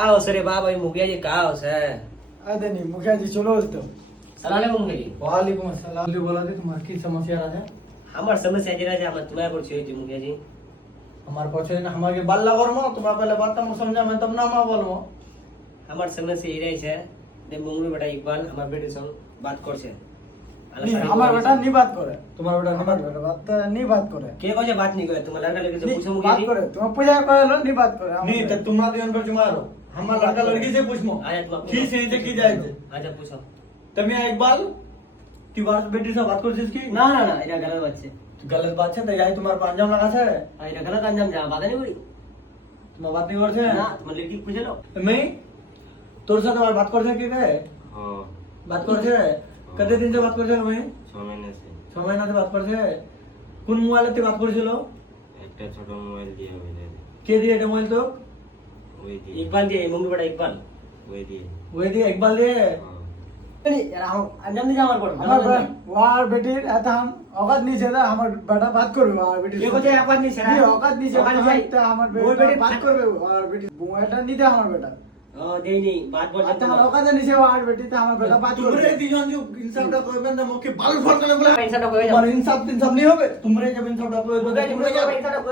का हो सर बाप भाई मुखिया जी का हो सर अरे नहीं मुखिया जी चलो तो सलाम अलैकुम मुखिया जी वालेकुम अस्सलाम जल्दी बोला दे तुम्हारी की समस्या है আমার সমস্যা যেটা আছে আমার তোমায় পড়ছে হয়েছে মুখিয়া জি हमारे पास है ना हमारे बाल्ला करमो तुम्हारा पहले बात हम समझा मैं तब ना मां बोलमो আমার সমস্যা এই রয়েছে যে মুঙ্গি বেটা ইকবাল আমার বেটির সঙ্গে বাত করছে नहीं हमारा बेटा नहीं बात करे तुम्हारा बेटा नहीं बात करे बात नहीं बात करे কে কইছে বাত नहीं করে তোমার লড়কা লড়কি से पूछो मुखिया बात जी करे तुम पूजा करे लो नहीं बात करे नहीं तो तुम्हारा दिवन पर जुमारो हमारा लड़का लड़की से पूछमो आया तुम की से नहीं की जाए আচ্ছা पूछो તમે इकबाल तिवार बेटी से बात করছিস কি না না না এটা গলত বাচ্চা गलत बात है तो यही तुम्हारे पर अंजाम लगा है এটা গলত আঞ্জাম যা বাধা नहीं করি तुम बात नहीं करछे না তোমার লড়কি पूछे लो मैं तोर साथ बार बात करछे की रे हाँ बात करछे कते दिन से बात करछे मैं 6 महीने से 6 महीना से बात करछे কোন মোবাইলে বাত করছিল একটা ছোট মোবাইল দিয়ে হয়ে কে দিয়ে এটা মোবাইল তো ওই দিয়ে ইকবাল দিয়ে মুঙ্গি বেটা ইকবাল ওই দিয়ে ওই দিয়ে একবার দিয়ে हाँ नहीं यार हम अंजाम नहीं जा हमारे पर हमारे वार बेटी आता हम औकात नहीं से हमार बेटा बात करबे वार बेटी ये कोते अपन नहीं से नहीं औकात नहीं से औकात नहीं से। हमार वो बेटा बेटी बात करबे वार बेटी बुआटा नहीं दे हमार बेटा ओ दे नहीं बात बोल आता हम औकात नहीं से वार बेटी तो हमार बेटा बात তোমরা करबे দুজন যে ইনসাফটা করবেন না মুখে বাল ফট করে বলে पैसा तो कोई তোমার ইনসাফ তিনসাফ नहीं হবে তোমরা जब ইনসাফটা করবে मुखिया जी मुखिया जी पैसा तो